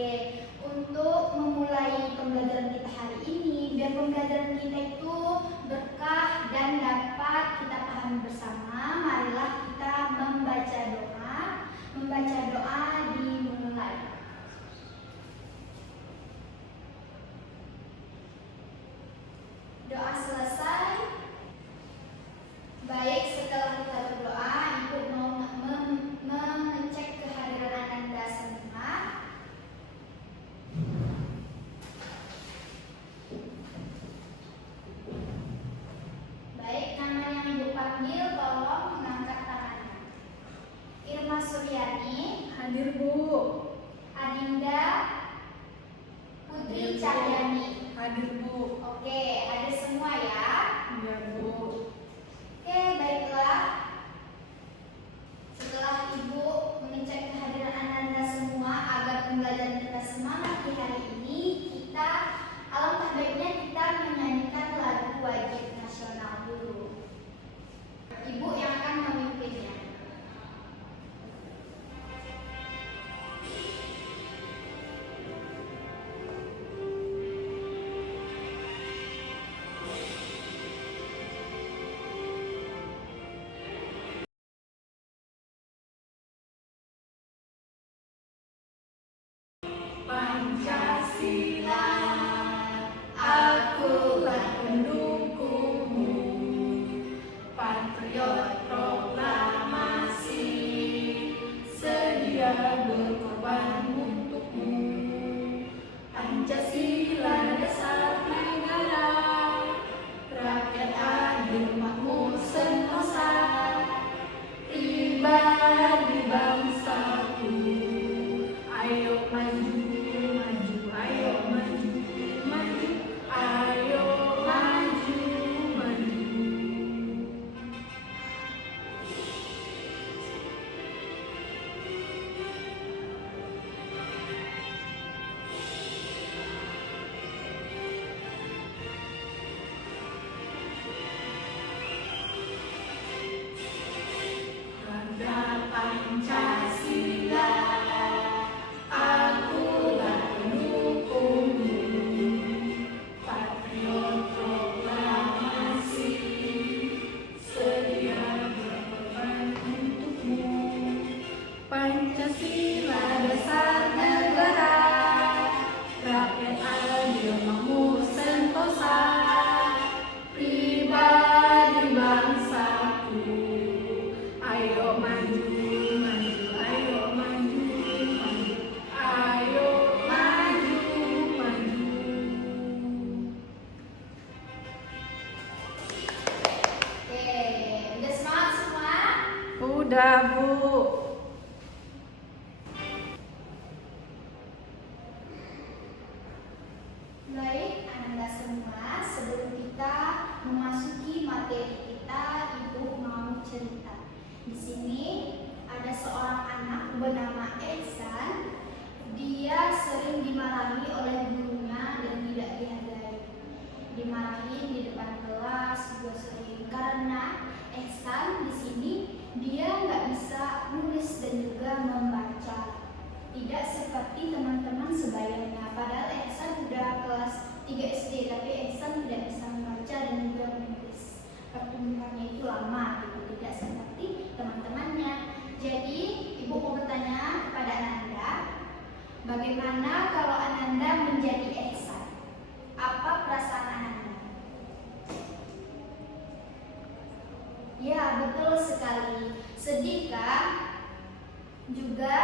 Oke, untuk memulai pembelajaran kita hari ini, biar pembelajaran kita itu berkah dan dapat kita pahami bersama, marilah kita membaca doa. Membaca doa dimulai. Doa selesai. Baik, setelah kita berdoa, Ibu mau mengecek kehadiran Ananda semua. Baik, nama yang Ibu panggil tolong mengangkat tangannya. Irma Suryani. Hadir, Bu. Adinda Putri Cahyani. Hadir, Bu. Oke, hadir semua ya. Iya, Bu. Oke, baiklah. Setelah Ibu mengecek kehadiran Ananda semua agar pembelajaran kita semangat di hari ini, alangkah baiknya kita menyanyikan lagu wajib nasional dulu. Ibu yang akan memimpinnya. Pancasila, akulah pendukungmu, patriot proklamasi, sedia berkorban untukmu. Pancasila dasar negara, rakyat adil makmur sentosa, pribadi bangsaku. Ayo maju, maju, ayo maju, maju, ayo maju, maju. Harga Pancasila, akulah pendukungmu, patriot proklamasi, sedia berkorban untukmu. Pancasila dasar negara, rakyat adil makmur sentosa, pribadi bangsaku. Ayo maju, maju, ayo maju, maju, ayo maju, maju. Oke, udah semangat semua? Udah, Bu. Baik, Ananda semua, sebelum kita memasuki materi kita, Ibu mau cerita. Di sini ada seorang anak bernama Ehsan. Dia sering dimarahi oleh gurunya dan tidak dihargai. Dimarahi di depan kelas juga sering karena Ehsan di sini dia nggak bisa nulis dan juga membaca. Tidak seperti teman-teman sebayanya. Padahal Ehsan udah kelas 3 SD, tapi Ehsan tidak bisa membaca dan juga menulis. Pertumbuhannya itu lama, gitu. Tidak seperti teman-temannya. Jadi, Ibu mau bertanya kepada Ananda, bagaimana kalau Ananda menjadi Ehsan? Apa perasaan Ananda? Ya, betul sekali. Sedih kan? Juga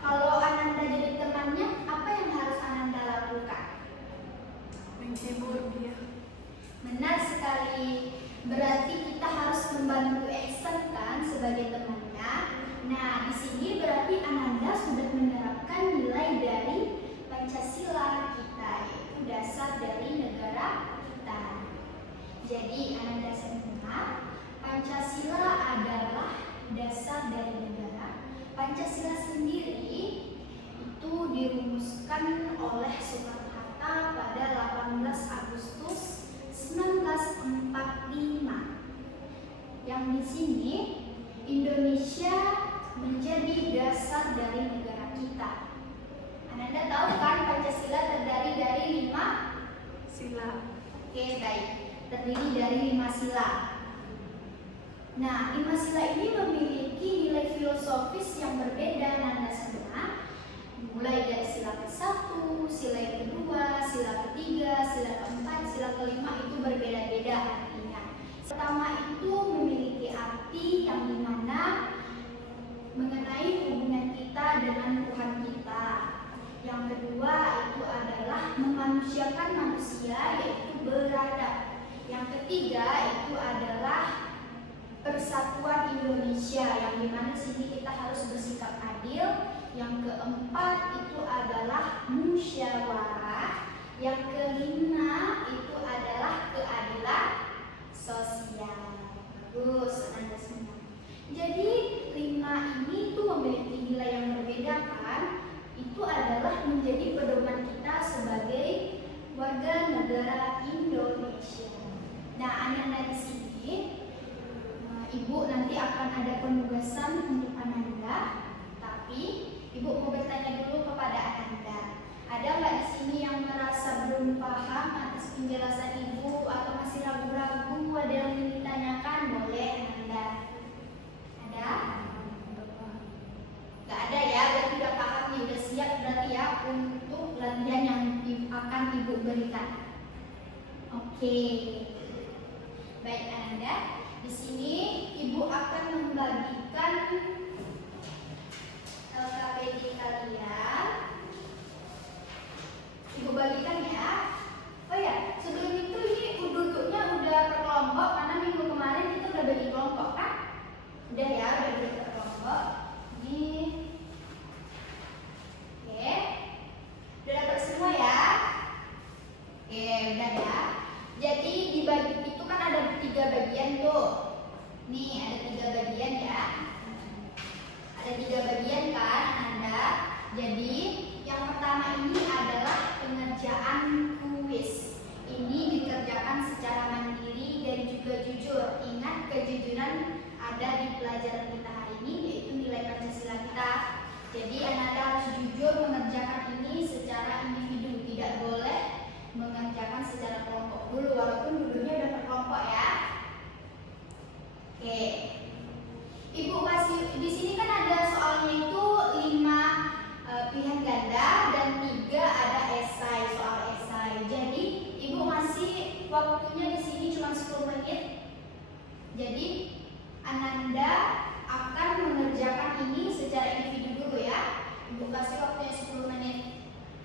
kalau Ananda jadi temannya, apa yang harus Ananda lakukan? Menghibur dia. Benar sekali. Berarti kita harus membantu Ehsan kan sebagai temannya. Nah, di sini berarti Ananda sudah menerapkan nilai dari Pancasila kita, yaitu dasar dari negara kita. Jadi, Ananda semua, Pancasila adalah dasar dari negara. Pancasila sendiri itu dirumuskan oleh Soekarno-Hatta pada 18 Agustus 1945. Yang di sini Indonesia menjadi dasar dari negara kita. Ananda tahu kan Pancasila terdiri dari 5 sila. Oke, baik. Terdiri dari 5 sila. Nah, 5 sila ini memiliki nilai filosofis yang berbeda Ananda semua. Mulai dari sila ke-1, sila yang kedua, sila ketiga, sila keempat, sila kelima itu berbeda-beda artinya. Pertama itu memiliki arti yang dimana mengenai hubungan kita dengan Tuhan kita. Yang kedua itu adalah memanusiakan manusia, yaitu beradab. Yang ketiga itu adalah persatuan Indonesia, yang dimana sini kita harus bersikap adil. Yang keempat itu adalah musyawarah. Yang kelima itu adalah keadilan sosial. Bagus, Anda semua. Jadi 5 ini tuh memiliki nilai yang berbeda kan? Itu adalah menjadi pedoman kita sebagai warga negara Indonesia. Nah, anak-anak di sini, Ibu nanti akan ada penugasan untuk Ananda, tapi Ibu mau bertanya dulu kepada Ananda. Ada nggak di sini yang merasa belum paham atas penjelasan Ibu atau masih ragu-ragu? Ada yang ingin ditanyakan? Boleh, Ananda. Ada? Nggak ada ya, berarti udah paham nih, udah siap berarti ya untuk latihan yang akan Ibu berikan. Oke. Baik Ananda, di sini Ibu akan membagikan LKPD kalian. Ibu bagikan ya. Oh ya, sebelum itu ini duduknya udah per kelompok karena minggu kemarin kita udah bagi kelompok kan? Udah ya, udah bagi per kelompok. Ini. Oke. Udah dapat semua ya? Oke, udah ya. Jadi dibagi itu kan ada 3 bagian tuh. Nih, ada 3 bagian ya. Ada 3 bagian kan Anda. Jadi yang pertama ini adalah pengerjaan kuis. Ini dikerjakan secara mandiri dan juga jujur. Ingat, kejujuran ada di pelajaran kita hari ini, yaitu nilai Pancasila kita. Jadi Anda harus jujur mengerjakan ini secara individu, tidak boleh mengerjakan secara kelompok dulu, walaupun dulunya udah per kelompok ya. Oke. Ibu kasih di sini kan ada soalnya itu 5 pilihan ganda dan 3 ada esai, soal esai. Jadi Ibu masih waktunya di sini cuma 10 menit. Jadi Ananda akan mengerjakan ini secara individu dulu ya. Ibu kasih waktunya 10 menit.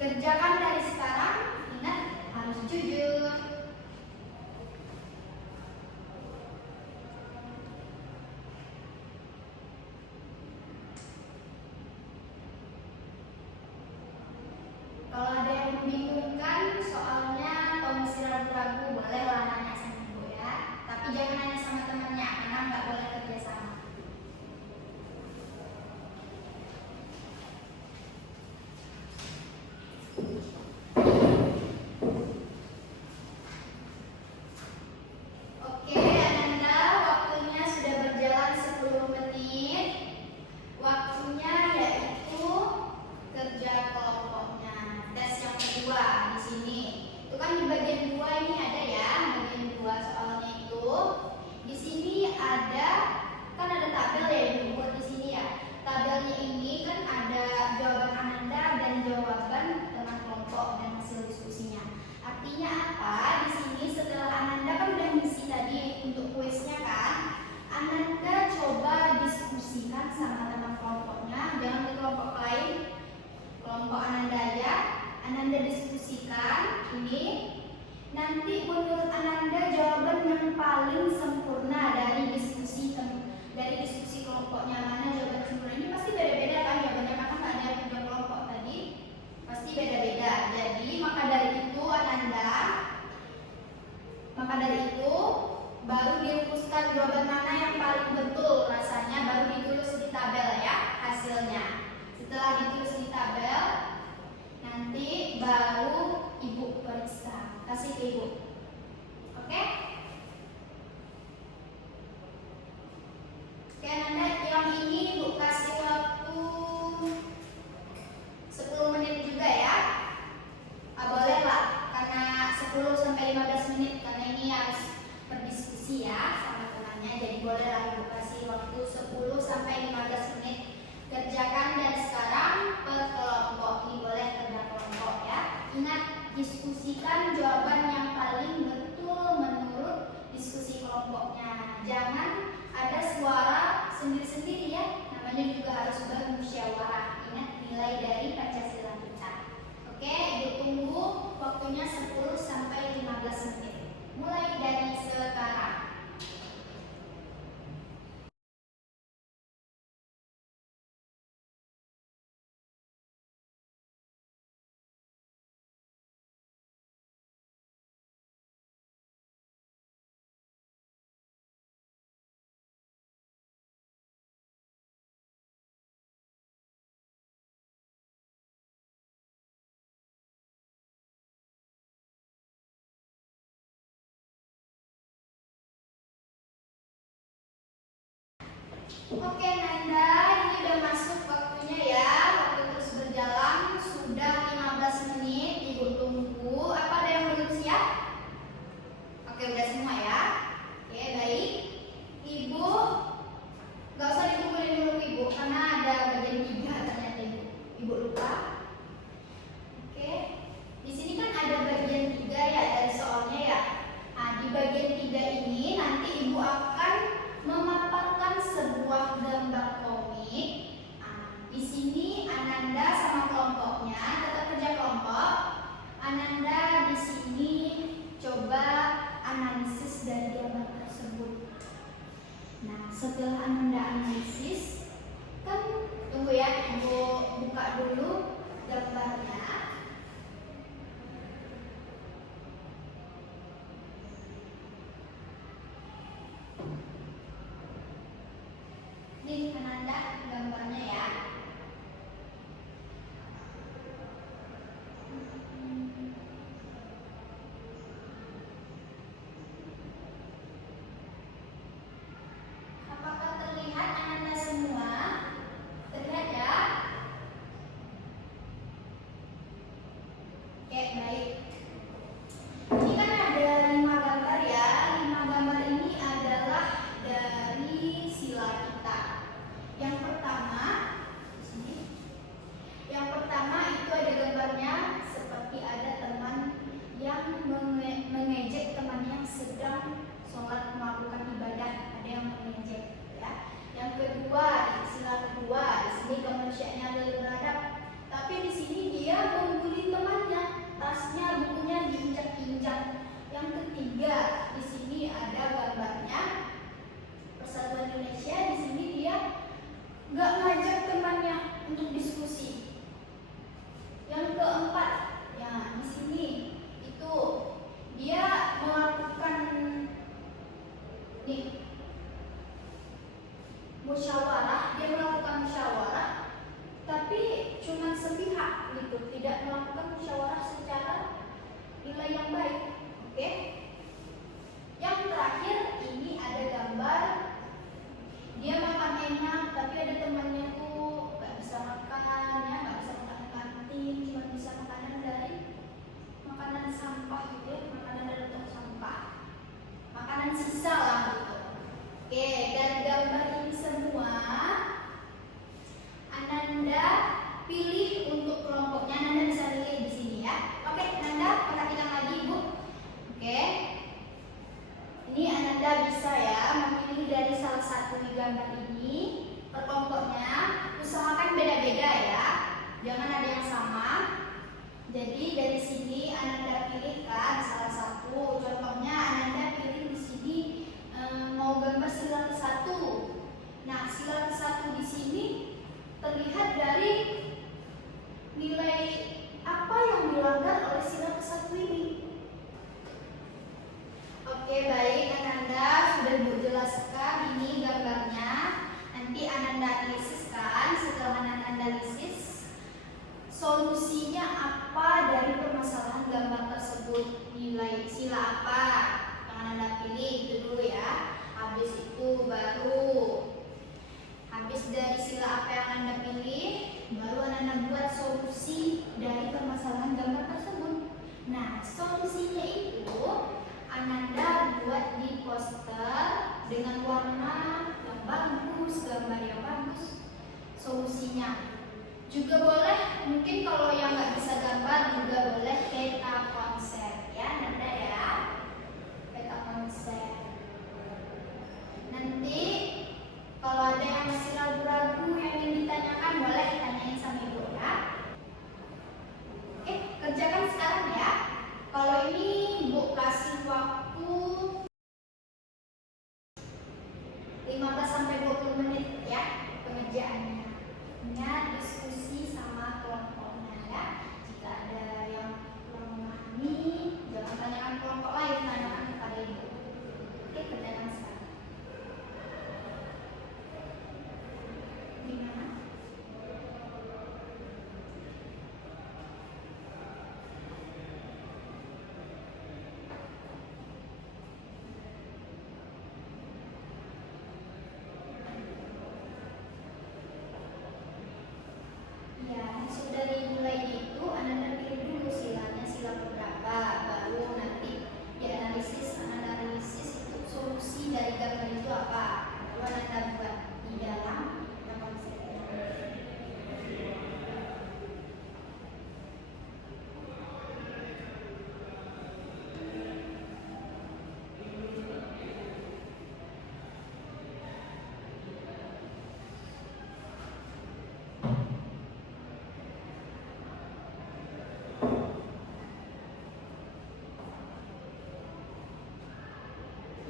Kerjakan dari sekarang, ingat harus jujur. Kalau ada yang membingungkan soalnya atau masih ragu-ragu, bolehlah nanya sama Ibu ya. Tapi jangan nanya sama temannya karena nggak boleh kerja sama. Oke, Ananda, waktunya sudah berjalan 10 menit. Waktunya yaitu kerja kelompoknya. Tes yang kedua di sini. Itu kan di bagian 2 ini ada ya, bagian 2 soalnya itu. Di sini ada kan ada tabel ya Ibu buat di sini ya. Tabelnya ini kan ada jawaban Ananda dan jawaban teman kelompok dan hasil diskusinya. Artinya apa? Di sini setelah Ananda kan udah ngisi tadi untuk kuisnya kan, Ananda coba diskusikan sama teman kelompoknya, jangan di kelompok lain, kelompok Ananda aja. Ananda diskusikan ini. Nanti menurut Ananda jawaban yang paling sempurna dari diskusi kelompoknya mana jawaban sempurna. Ini pasti beda-beda kan jawabannya karena nggak ada yang punya kelompok tadi, pasti beda-beda. Jadi maka dari itu baru dirumuskan jawaban mana yang paling betul rasanya, baru ditulis di tabel ya hasilnya. Setelah ditulis di tabel, nanti baru Ibu periksa, kasih ke Ibu. Oke? waktu 10 sampai 15 menit. Kerjakan dan sekarang per kelompok. Ini boleh kerja kelompok ya. Ingat, diskusikan jawaban yang paling betul menurut diskusi kelompoknya. Jangan ada suara sendiri-sendiri ya. Namanya juga harus bermusyawarah. Ingat nilai dari Pancasila kita. Oke, Ibu tunggu waktunya 10 sampai 15 menit. Mulai dari sekarang. Oke Nanda, ini udah masuk waktunya ya. Waktu terus berjalan sudah 15 menit. Ibu tunggu. Apa ada yang belum siap? Oke, udah semua ya. Oke, baik. Ibu gak usah ditunggu dulu Ibu, karena ada bagian 3 ternyata Ibu. Ibu lupa. Oke. Di sini kan ada bagian 3 ya dari soalnya ya. Nah, di bagian 3 ini nanti Ibu akan memaparkan sebuah gambar komik. Nah, di sini Ananda sama kelompoknya tetap kerja kelompok. Ananda di sini coba analisis dari gambar tersebut. Nah, setelah Ananda analisis, kan tunggu ya, Ibu buka dulu gambarnya. Ini Ananda gambarnya ya. Apakah terlihat Ananda semua? Terlihat ya? Oke, baik. Ini kan ada 5 gambar ya. 5 gambar ini adalah dari sila kita. Yang pertama, di sini. Yang pertama itu ada gambarnya seperti ada teman yang mengejek teman yang sedang sholat melakukan ibadah, ada yang mengejek ya. Yang kedua, sila kedua, di sini kemanusiaannya adalah beradab. Tapi di sini dia membuli temannya, tasnya, bukunya diinjak-injak. Yang ketiga, di sini ada gambarnya Persatuan Indonesia. Di sini dia nggak ngajak temannya untuk diskusi. Yang keempat, ya di sini itu dia melakukan nih musyawarah, dia melakukan musyawarah, tapi cuma sepihak gitu, tidak melakukan musyawarah secara nilai yang baik. Oke. Yang terakhir ini ada gambar dia makan enak, tapi ada temannya tuh nggak bisa makan ya, nggak bisa makan kantin, cuma bisa makanan dari makanan sampah gitu ya, makanan dari tong sampah, makanan sisa lah gitu. Oke, dan gambar ini semua Ananda pilih untuk kelompoknya. Ananda bisa pilih di sini ya. Oke, Ananda perhatikan lagi Ibu. Oke. Ini Ananda bisa ya memilih dari salah satu gambar ini per kelompoknya. Usahakan beda-beda ya, jangan ada yang sama. Jadi dari sini Ananda pilihkan salah satu. Contohnya Ananda pilih di sini mau gambar sila ke-1. Nah, sila ke-1 di sini terlihat dari nilai apa yang dilanggar oleh sila ke-1 ini. Oke, baik Ananda, sudah Ibu jelaskan ini gambarnya. Nanti Ananda analisiskan. Setelah Ananda analisis, solusinya apa dari permasalahan gambar tersebut, nilai sila apa yang Ananda pilih, itu dulu ya. Habis itu baru, habis dari sila apa yang Anda pilih, baru Anda buat solusi dari permasalahan gambar tersebut. Nah, solusinya itu Ananda buat di poster dengan warna yang bagus. Juga boleh, mungkin kalau yang nggak bisa gambar juga boleh peta konsep ya, Nanda ya. Peta konsep. Nanti kalau ada yang masih ragu-ragu yang ingin ditanyakan boleh tanyain sama ibu ya. Oke, kerjakan sekarang ya. Kalau ini ibu kasih waktu 15 sampai 20 menit ya pengerjaannya. Ingat diskusi sama kelompoknya ya. Jika ada yang kurang memahami, jangan tanyakan kelompok lain, tanyakan kepada ibu. Oke, kerjakan sekarang. Gimana? Ya, sudah dimulai itu, Anda pilih dulu silanya, sila keberapa, baru nanti dianalisis, analisis itu solusi dari gambar itu apa, baru Anda buat di dalam konsepnya.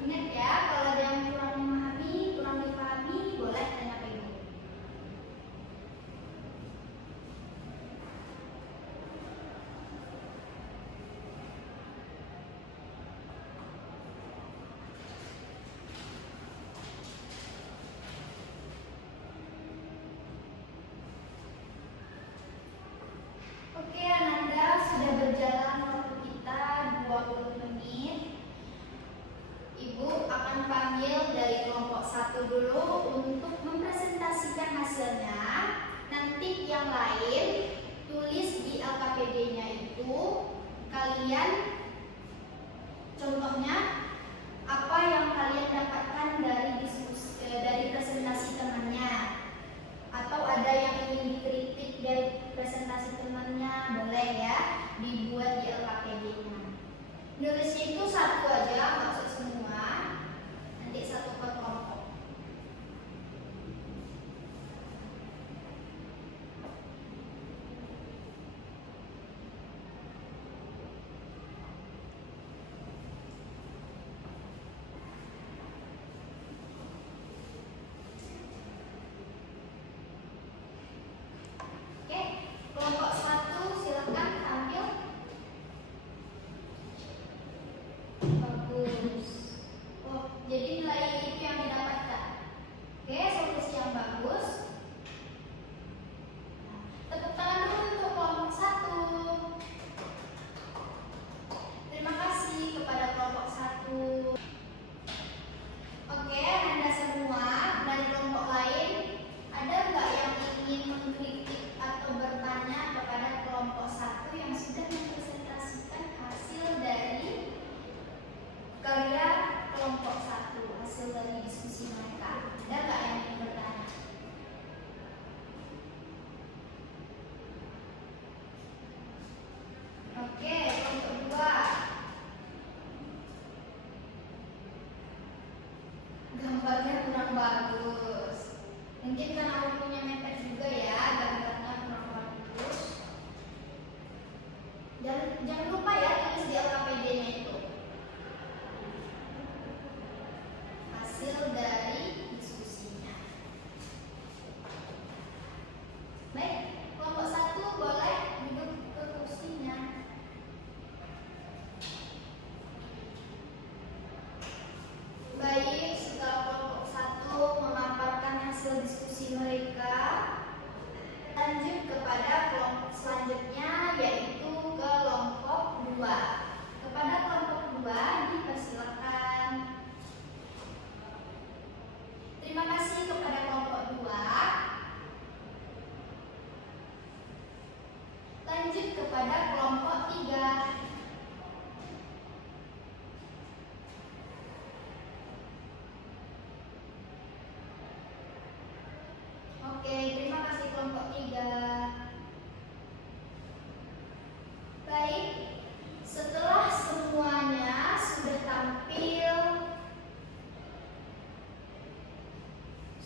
Ingat ya, kalau ada yang kurang memahami, kurang dipahami, boleh tanya ke ibu. Oke, Ananda, sudah berjalan waktu kita 20 menit. Ibu akan panggil dari kelompok 1 dulu untuk mempresentasikan hasilnya. Nanti yang lain tulis di LKPD-nya itu kalian contohnya apa yang kalian dapatkan dari diskusi dari presentasi temannya, atau ada yang ingin dikritik dari presentasi temannya, boleh ya dibuat di LKPD-nya. Nulisnya itu satu aja, nggak usah semua. Nanti satu per kelompok.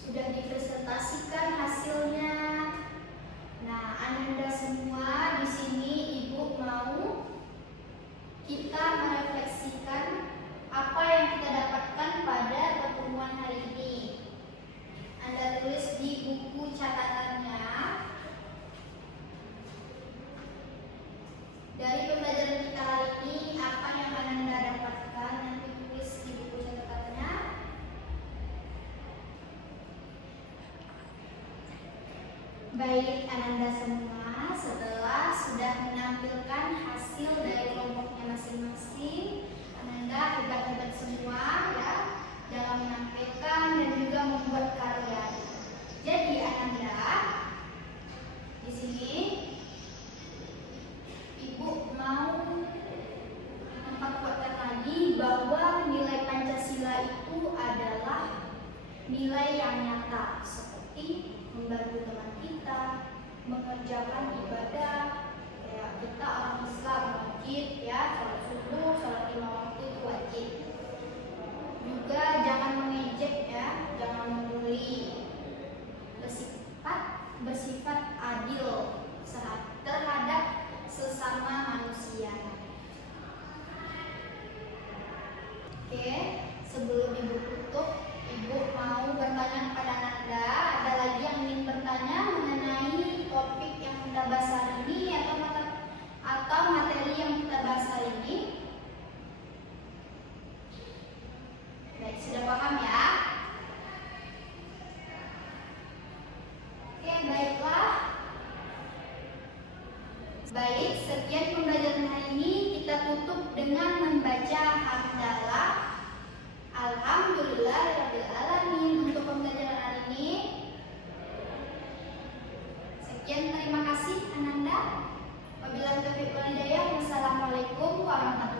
sudah dipresentasikan hasilnya. Nah, Ananda semua di sini Ibu mau kita merefleksikan apa yang kita dapatkan pada pertemuan hari ini. Anda tulis di buku catatannya. Dari pembelajaran kita hari ini, apa yang Ananda dapatkan, nanti tulis di buku catatannya. Baik Ananda semua, setelah sudah menampilkan hasil dari kelompoknya masing-masing, Ananda hebat-hebat semua ya dalam menampilkan dan juga membuat karya. Jadi Ananda di sini Ibu mau memperkuatkan lagi bahwa nilai Pancasila itu adalah nilai yang nyata, seperti membantu teman kita, mengerjakan ibadah, kayak kita orang Islam wajib ya, sholat subuh, sholat 5 waktu itu wajib. Juga jangan mengejek ya, jangan membuli, bersifat adil terhadap sesama manusia. Oke, sebelum Ibu tutup, Ibu mau bertanya kepada Ananda. Ada lagi yang ingin bertanya mengenai topik yang kita bahas hari ini atau materi yang kita bahas hari ini? Baik, sudah paham ya? Oke, baiklah. Baik, sekian pembelajaran hari ini. Kita tutup dengan membaca hamdalah. Alhamdulillahirabbil alamin untuk pembelajaran hari ini. Sekian, terima kasih Ananda. Wabillahi taufiq wal hidayah. Wassalamualaikum warahmatullahi wabarakatuh.